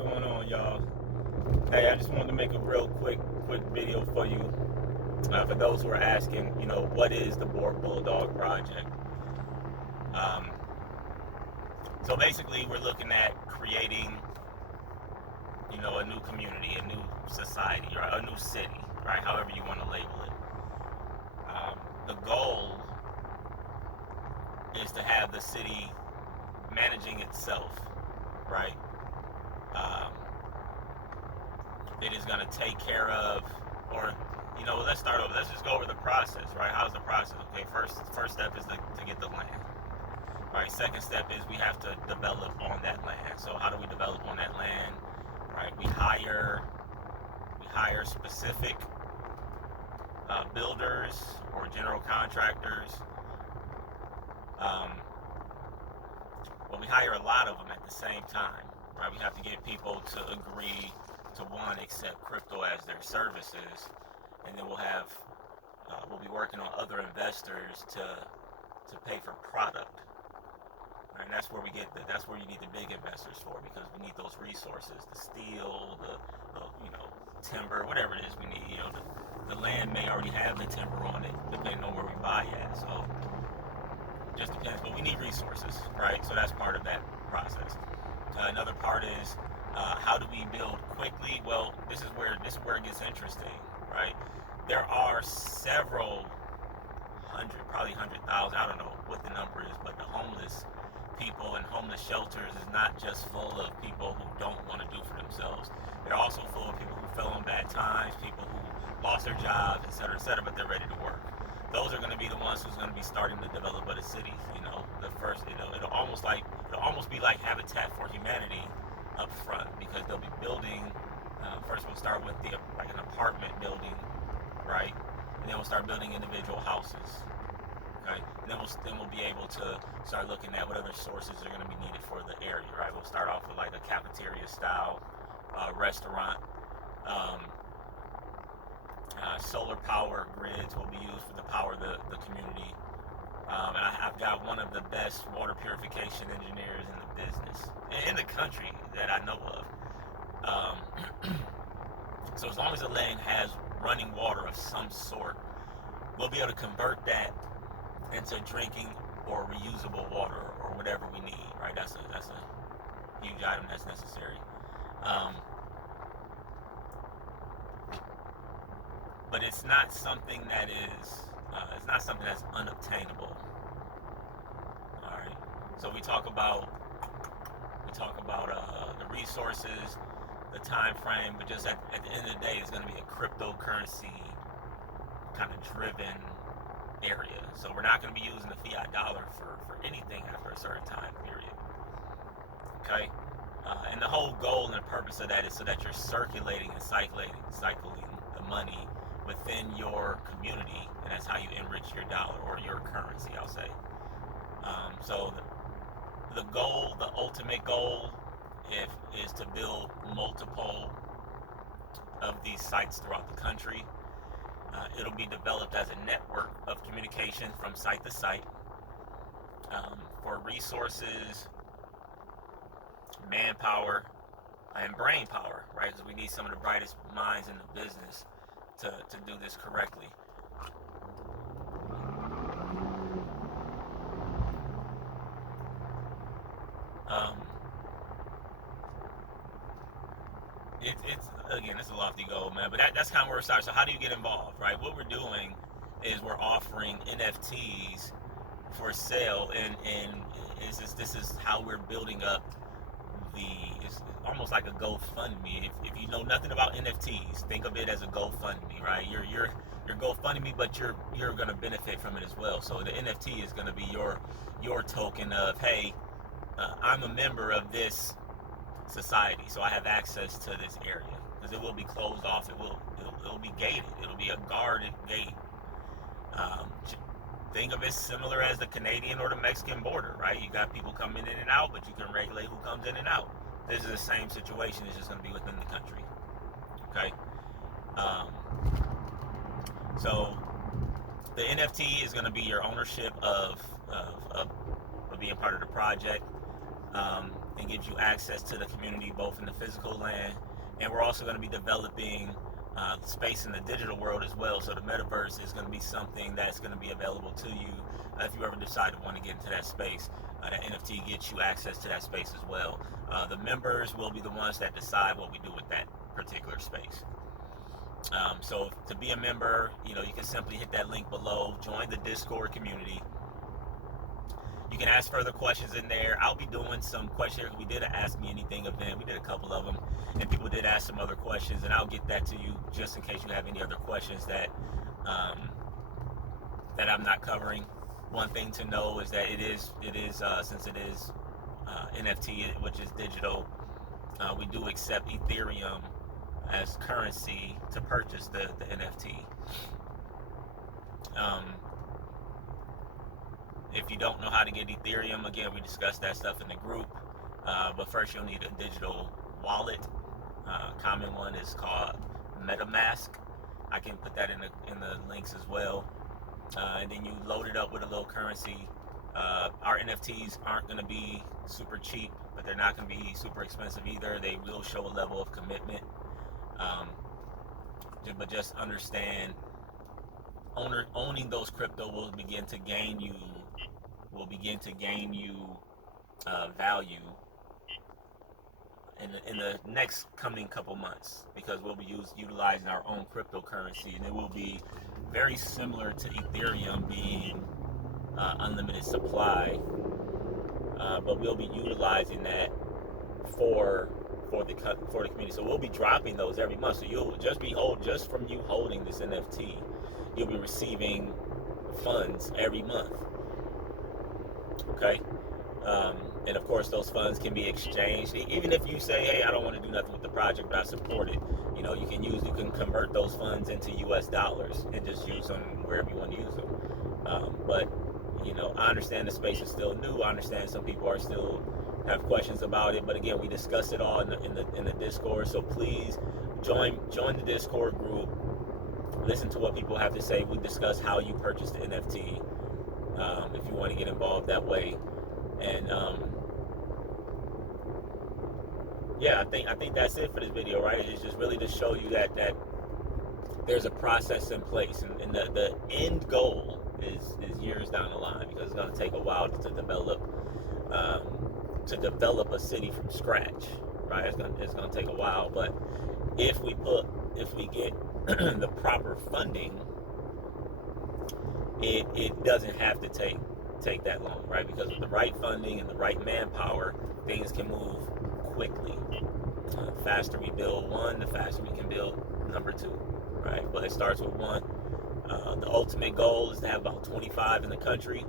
going on, y'all? Hey, I just wanted to make a real quick video for you. For those who are asking, what is the Bulldog project? Um, so basically, we're looking at creating, a new community, a new society, or a new city, right? However you want to label it. The goal is to have the city managing itself, right? Um, it is going to take care of, or let's start over. Let's just go over the process, right? How's the process? Okay, first step is to get the land. Right. Second step is we have to develop on that land. So how do we develop on that land? Right. We hire specific builders or general contractors. But we hire a lot of them at the same time. Right. We have to get people to agree to accept crypto as their services, and then we'll be working on other investors to pay for product. And that's where you need the big investors for, because we need those resources, the steel, the timber, whatever it is we need. The land may already have the timber on it, depending on where we buy at. So it just depends, but we need resources, right? So that's part of that process. Another part is how do we build quickly? Well, this is where it gets interesting, right? There are several hundred, probably 100,000. I don't know what the number is, but the homeless people and homeless shelters is not just full of people who don't want to do for themselves. They're also full of people who fell on bad times, people who lost their jobs, et cetera, but they're ready to work. Those are going to be the ones who's going to be starting to develop other cities. The first, it'll almost be like Habitat for Humanity up front, because they'll be building. First, we'll start with like an apartment building, right? And then we'll start building individual houses. Okay. And then we'll be able to start looking at what other sources are going to be needed for the area, right? We'll start off with like a cafeteria style restaurant. Solar power grids will be used for the power of the community. And I've got one of the best water purification engineers in the business, in the country, that I know of. So as long as the land has running water of some sort, we'll be able to convert that into drinking or reusable water or whatever we need, right? That's a huge item that's necessary. But it's not something that's unobtainable. All right. So we talk about the resources, the time frame, but just at the end of the day, it's going to be a cryptocurrency kind of driven area. So we're not going to be using the fiat dollar for anything after a certain time period. Okay? And the whole goal and the purpose of that is so that you're circulating and cycling the money within your community, and that's how you enrich your dollar, or your currency, I'll say. So the goal, the ultimate goal, is to build multiple of these sites throughout the country. It'll be developed as a network of communication from site to site, for resources, manpower, and brain power, right? Because we need some of the brightest minds in the business to do this correctly. It's a lofty goal, man, but that's kind of where we're starting. So how do you get involved, right? What we're doing is we're offering NFTs for sale, and this is how we're building up it's almost like a GoFundMe. If you know nothing about NFTs, think of it as a GoFundMe, right? You're GoFundMe, but you're going to benefit from it as well. So the NFT is going to be your token of, hey, I'm a member of this society, so I have access to this area, because it will be closed off. It'll be gated. It'll be a guarded gate. Think of it similar as the Canadian or the Mexican border, right? You got people coming in and out, but you can regulate who comes in and out. This is the same situation. It's just going to be within the country. Okay. So the NFT is going to be your ownership of being part of the project. and gives you access to the community both in the physical land, and we're also going to be developing space in the digital world as well. So the metaverse is going to be something that's going to be available to you if you ever decide to want to get into that space. That NFT gets you access to that space as well. The members will be the ones that decide what we do with that particular space. So to be a member, you can simply hit that link below, join the Discord community. You can ask further questions in there. I'll be doing some questions. We did an Ask Me Anything event. We did a couple of them, and people did ask some other questions, and I'll get that to you just in case you have any other questions that I'm not covering. One thing to know is that it is since it is NFT, which is digital, we do accept Ethereum as currency to purchase the NFT. If you don't know how to get Ethereum, again, we discussed that stuff in the group. But first, you'll need a digital wallet. Common one is called MetaMask. I can put that in the links as well. And then you load it up with a little currency. Our NFTs aren't going to be super cheap, but they're not going to be super expensive either. They will show a level of commitment. But just understand, owning those crypto will begin to gain you value in the next coming couple months, because we'll be utilizing our own cryptocurrency, and it will be very similar to Ethereum being unlimited supply, but we'll be utilizing that for the community. So we'll be dropping those every month. So you'll just from you holding this NFT, you'll be receiving funds every month. Okay. And of course, those funds can be exchanged. Even if you say, "Hey, I don't want to do nothing with the project, but I support it," you can convert those funds into U.S. dollars and just use them wherever you want to use them. But I understand the space is still new. I understand some people still have questions about it. But again, we discussed it all in the Discord. So please join the Discord group. Listen to what people have to say. We discuss how you purchase the NFT. If you want to get involved that way. And yeah, I think that's it for this video, right? It's just really to show you that there's a process in place, and the end goal is years down the line, because it's going to take a while to develop a city from scratch, right? It's going to take a while, but if we get the proper funding, it doesn't have to take that long, right? Because with the right funding and the right manpower, things can move quickly. The faster we build one, the faster we can build number two, right? But it starts with one. The ultimate goal is to have about 25 in the country.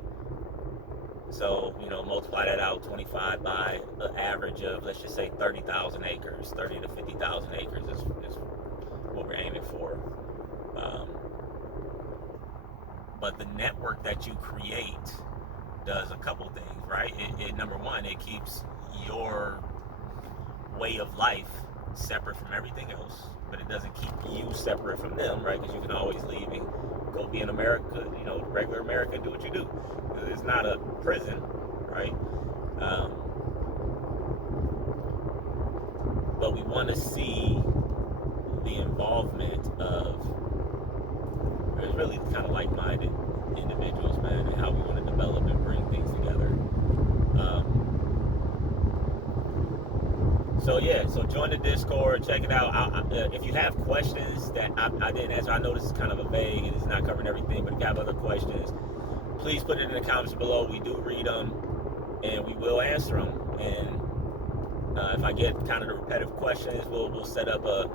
So, multiply that out, 25 by an average of, let's just say, 30,000 acres. 30 to 50,000 acres is what we're aiming for. But the network that you create does a couple things, right? Number one, it keeps your way of life separate from everything else, but it doesn't keep you separate from them, right? Because you can always leave and go be in America, regular America, and do what you do. It's not a prison, right? But we want to see the involvement of, there's really kind of like-minded individuals, man, and how we want to develop and bring things together. So join the Discord, check it out. If you have questions that I didn't answer, I know this is kind of a vague and it's not covering everything, but if you have other questions, please put it in the comments below. We do read them and we will answer them. And if I get kind of the repetitive questions, we'll set up a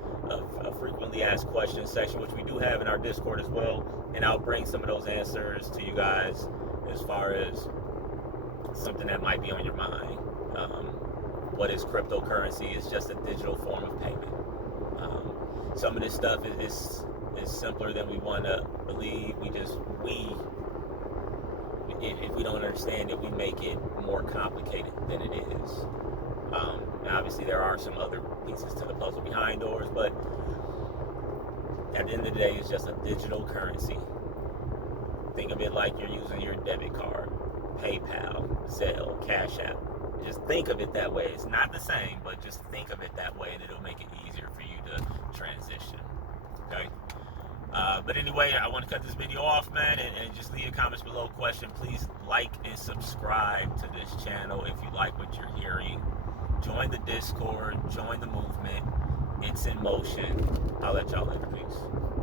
frequently asked questions section, which we do have in our Discord as well, and I'll bring some of those answers to you guys as far as something that might be on your mind. What is cryptocurrency? It's just a digital form of payment. Some of this stuff is simpler than we want to believe. If we don't understand it, we make it more complicated than it is. Now obviously there are some other pieces to the puzzle behind doors, but at the end of the day, it's just a digital currency. Think of it like you're using your debit card, PayPal, Zelle, Cash App. Just think of it that way. It's not the same, but just think of it that way, and it'll make it easier for you to transition. Okay. But anyway, I want to cut this video off, man, and just leave your comments below. Question, please like and subscribe to this channel if you like what you're hearing. Join the Discord, join the movement. It's in motion. I'll let y'all later. Peace.